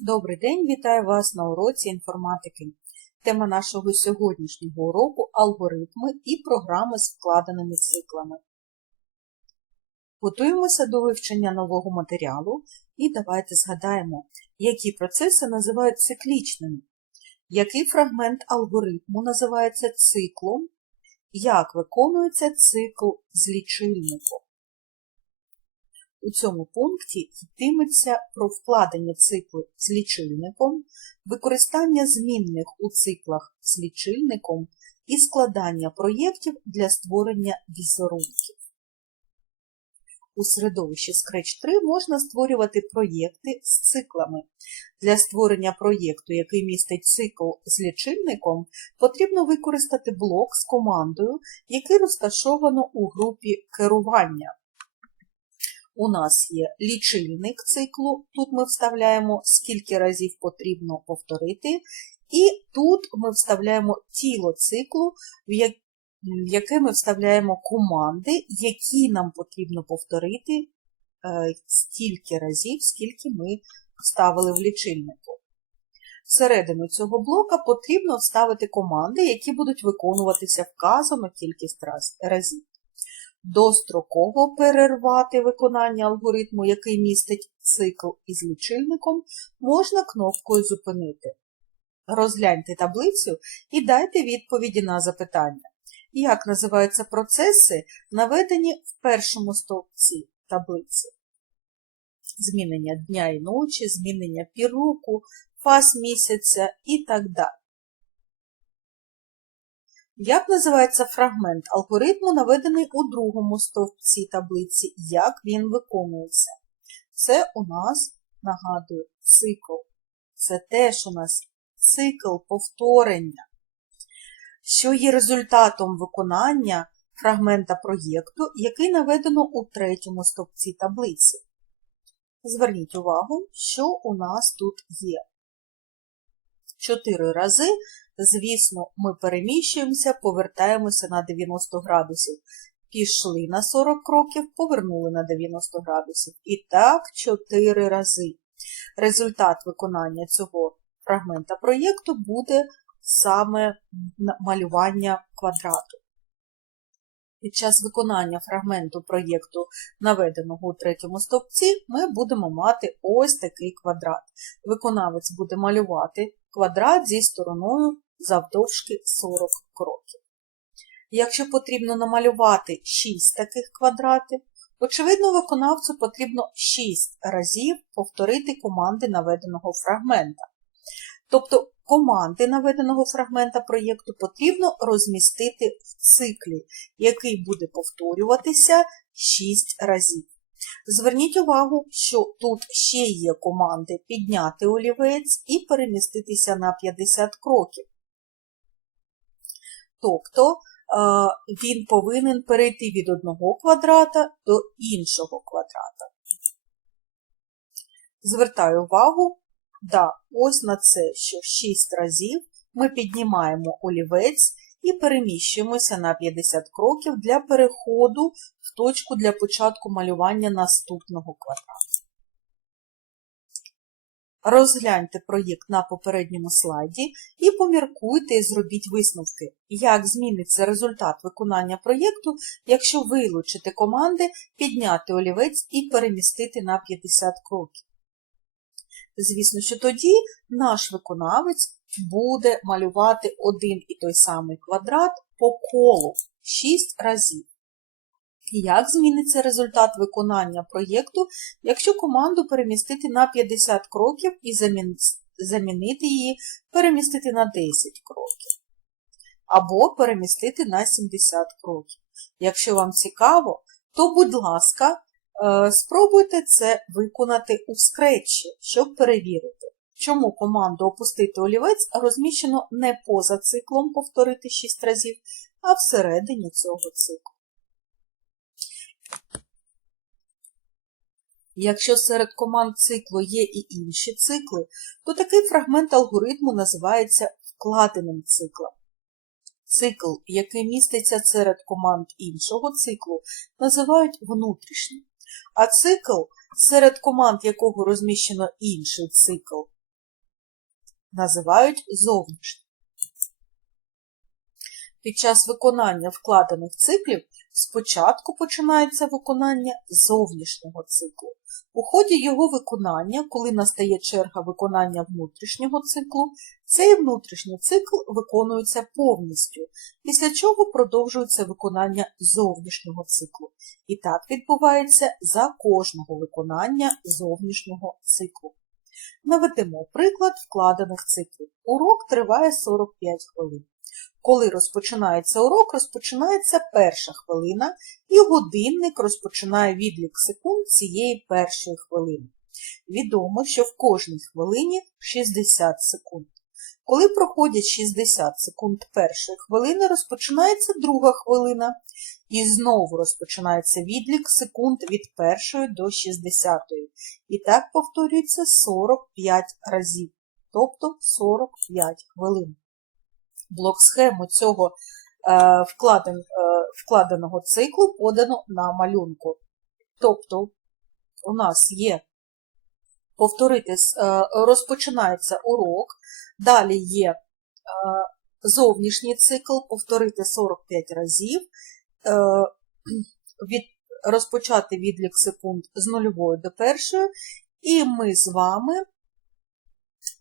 Добрий день, вітаю вас на уроці інформатики. Тема нашого сьогоднішнього уроку алгоритми і програми з вкладеними циклами. Готуємося до вивчення нового матеріалу і давайте згадаємо, які процеси називають циклічними, який фрагмент алгоритму називається циклом, як виконується цикл з лічильником. У цьому пункті йтиметься про вкладення циклу з лічильником, використання змінних у циклах з лічильником і складання проєктів для створення візерунків. У середовищі Scratch 3 можна створювати проєкти з циклами. Для створення проєкту, який містить цикл з лічильником, потрібно використати блок з командою, який розташовано у групі керування. У нас є лічильник циклу, тут ми вставляємо, скільки разів потрібно повторити, і тут ми вставляємо тіло циклу, в яке ми вставляємо команди, які нам потрібно повторити стільки разів, скільки ми вставили в лічильнику. Всередину цього блока потрібно вставити команди, які будуть виконуватися вказану кількість разів достроково перервати виконання алгоритму, який містить цикл із лічильником, можна кнопкою зупинити. Розгляньте таблицю і дайте відповіді на запитання. Як називаються процеси, наведені в першому стовпці таблиці? Змінення дня і ночі, змінення пір року, фаз місяця і так далі. Як називається фрагмент алгоритму, наведений у другому стовпці таблиці, як він виконується? Це у нас, нагадую, цикл. Це теж у нас цикл повторення, що є результатом виконання фрагмента проєкту, який наведено у третьому стовпці таблиці. Зверніть увагу, що у нас тут є. Чотири рази Звісно, ми переміщуємося, повертаємося на 90 градусів. Пішли на 40 кроків, повернули на 90 градусів. І так 4 рази. Результат виконання цього фрагмента проєкту буде саме малювання квадрату. Під час виконання фрагменту проєкту, наведеного у третьому стовпці, ми будемо мати ось такий квадрат. Виконавець буде малювати квадрат зі стороною завдовжки 40 кроків. Якщо потрібно намалювати 6 таких квадратів, очевидно, виконавцю потрібно 6 разів повторити команди наведеного фрагмента. Тобто команди наведеного фрагмента проєкту потрібно розмістити в циклі, який буде повторюватися 6 разів. Зверніть увагу, що тут ще є команди підняти олівець і переміститися на 50 кроків. Тобто він повинен перейти від одного квадрата до іншого квадрата. Звертаю увагу, да, ось на це, що 6 разів ми піднімаємо олівець і переміщуємося на 50 кроків для переходу в точку для початку малювання наступного квадрата. Розгляньте проєкт на попередньому слайді і поміркуйте і зробіть висновки, як зміниться результат виконання проєкту, якщо вилучити команди, підняти олівець і перемістити на 50 кроків. Звісно, що тоді наш виконавець буде малювати один і той самий квадрат по колу 6 разів. Як зміниться результат виконання проєкту, якщо команду перемістити на 50 кроків і замінити її, перемістити на 10 кроків, або перемістити на 70 кроків. Якщо вам цікаво, то, будь ласка, е, спробуйте це виконати у скретчі, щоб перевірити, чому команду опустити олівець розміщено не поза циклом повторити 6 разів, а всередині цього циклу. Якщо серед команд циклу є і інші цикли, то такий фрагмент алгоритму називається вкладеним циклом. Цикл, який міститься серед команд іншого циклу, називають внутрішнім, а цикл, серед команд якого розміщено інший цикл, називають зовнішнім. Під час виконання вкладених циклів спочатку починається виконання зовнішнього циклу. У ході його виконання, коли настає черга виконання внутрішнього циклу, цей внутрішній цикл виконується повністю, після чого продовжується виконання зовнішнього циклу. І так відбувається за кожного виконання зовнішнього циклу. Наведемо приклад вкладених циклів. Урок триває 45 хвилин. Коли розпочинається урок, розпочинається перша хвилина, і годинник розпочинає відлік секунд цієї першої хвилини. Відомо, що в кожній хвилині 60 секунд. Коли проходять 60 секунд першої хвилини, розпочинається друга хвилина, і знову розпочинається відлік секунд від першої до 60. І так повторюється 45 разів, тобто 45 хвилин. Блок схему цього е, вкладен, е, вкладеного циклу подано на малюнку. Тобто у нас є повторити, е, розпочинається урок, далі є зовнішній цикл, повторити 45 разів, від, розпочати відлік секунд з нульової до першої, і ми з вами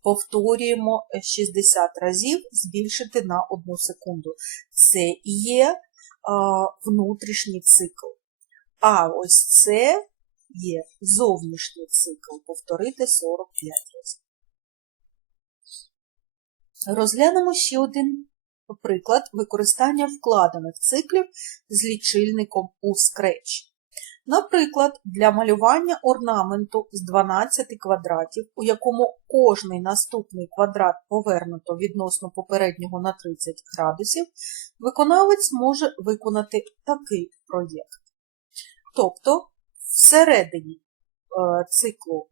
повторюємо 60 разів, збільшити на 1 секунду. Це є е, внутрішній цикл. А ось це є зовнішній цикл. Повторити 45 разів. Розглянемо ще один приклад використання вкладених циклів з лічильником у Scratch. Наприклад, для малювання орнаменту з 12 квадратів, у якому кожний наступний квадрат повернуто відносно попереднього на 30 градусів, виконавець може виконати такий проєкт. Тобто, всередині е, циклу е,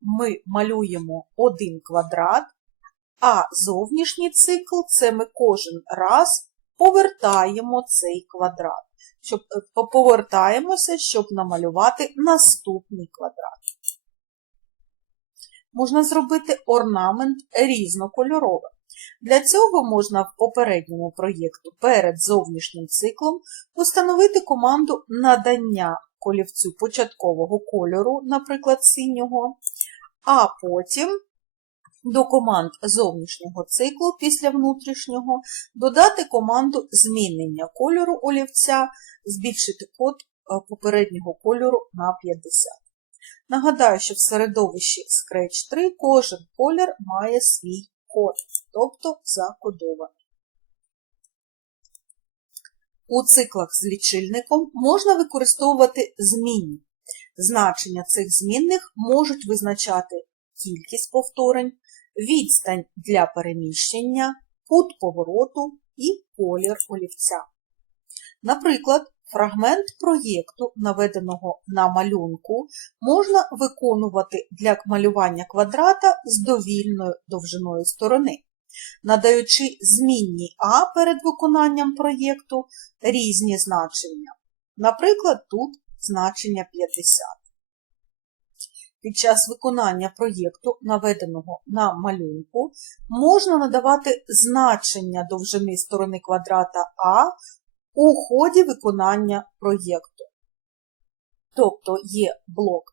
ми малюємо один квадрат, а зовнішній цикл це ми кожен раз повертаємо цей квадрат. Щоб е, повертаємося, щоб намалювати наступний квадрат. Можна зробити орнамент різнокольоровим. Для цього можна в попередньому проєкту перед зовнішнім циклом установити команду надання колівцю початкового кольору, наприклад, синього, а потім до команд зовнішнього циклу після внутрішнього додати команду змінення кольору олівця, збільшити код е, попереднього кольору на 50. Нагадаю, що в середовищі Scratch 3 кожен колір має свій код, тобто закодований. У циклах з лічильником можна використовувати змінні. Значення цих змінних можуть визначати кількість повторень, відстань для переміщення, кут повороту і колір олівця. Наприклад, фрагмент проєкту, наведеного на малюнку, можна виконувати для малювання квадрата з довільною довжиною сторони, надаючи змінній А перед виконанням проєкту різні значення. Наприклад, тут значення 50. Під час виконання проєкту, наведеного на малюнку, можна надавати значення довжини сторони квадрата А у ході виконання проєкту. Тобто є блок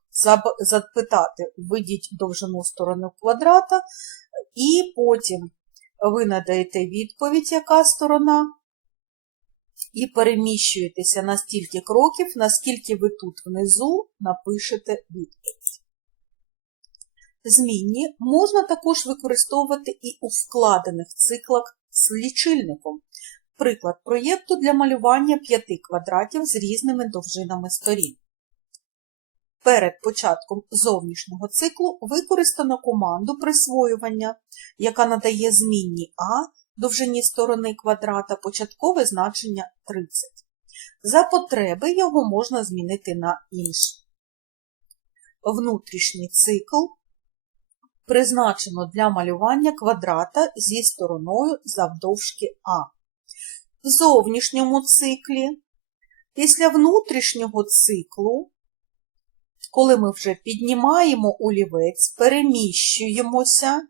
запитати, введіть довжину сторони квадрата, і потім ви надаєте відповідь, яка сторона, і переміщуєтеся на стільки кроків, наскільки ви тут внизу напишете відповідь. Змінні можна також використовувати і у вкладених циклах з лічильником. Приклад проєкту для малювання п'яти квадратів з різними довжинами сторін. Перед початком зовнішнього циклу використано команду присвоювання, яка надає змінній А довжині сторони квадрата початкове значення 30. За потреби його можна змінити на інше. Внутрішній цикл призначено для малювання квадрата зі стороною завдовжки А. В зовнішньому циклі, після внутрішнього циклу, коли ми вже піднімаємо олівець, переміщуємося,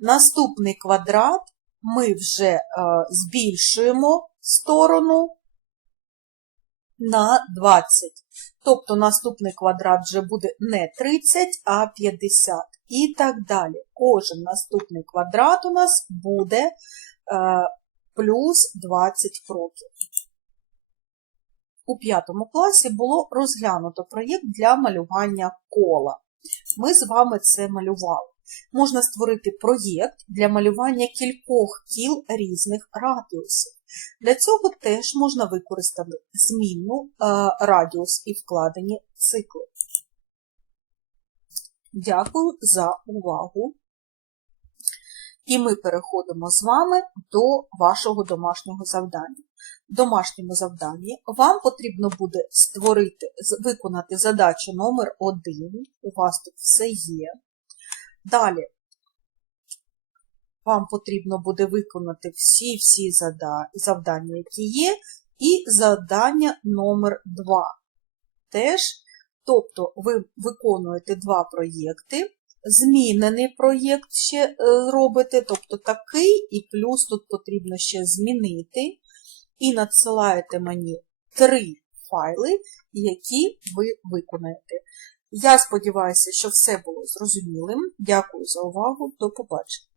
Наступний квадрат ми вже е, збільшуємо сторону на 20. Тобто наступний квадрат вже буде не 30, а 50. І так далі. Кожен наступний квадрат у нас буде е, плюс 20 кроків. У п'ятому класі було розглянуто проєкт для малювання кола. Ми з вами це малювали. Можна створити проєкт для малювання кількох кіл різних радіусів. Для цього теж можна використати змінну е, радіус і вкладені цикли. Дякую за увагу. І ми переходимо з вами до вашого домашнього завдання. В домашньому завданні вам потрібно буде створити, виконати задачу номер 1. У вас тут все є. Далі вам потрібно буде виконати всі-всі завдання, які є, і завдання номер 2. Теж, тобто ви виконуєте два проєкти, змінений проєкт ще е, робите, тобто такий, і плюс тут потрібно ще змінити, і надсилаєте мені три файли, які ви виконаєте. Я сподіваюся, що все було зрозумілим. Дякую за увагу. До побачення.